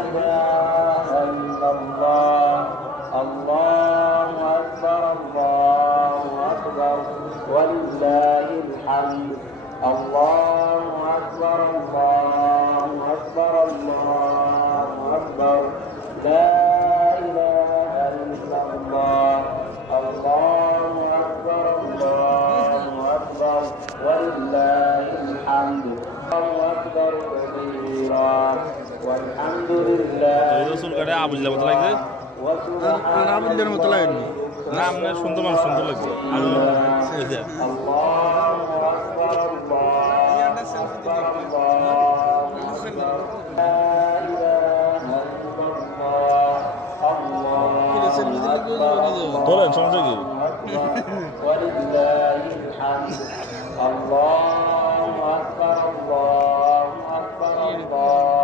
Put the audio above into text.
إله إلا الله الله أكبر الله أكبر ولله الحمد الله أكبر الله أكبر الله أكبر لا إله إلا الله الله أكبر الله أكبر ولله الحمد الله أكبر كبيرا والحمد لله রসুল কাটে আবুল্লাহ মতো লাগছে আবুল্লাহর মতো লাগেনি না আপনার সুন্দর মানুষ সুন্দর লাগছে তোলেন সমস্যা কি ولله الحمد الله أكبر الله أكبر الله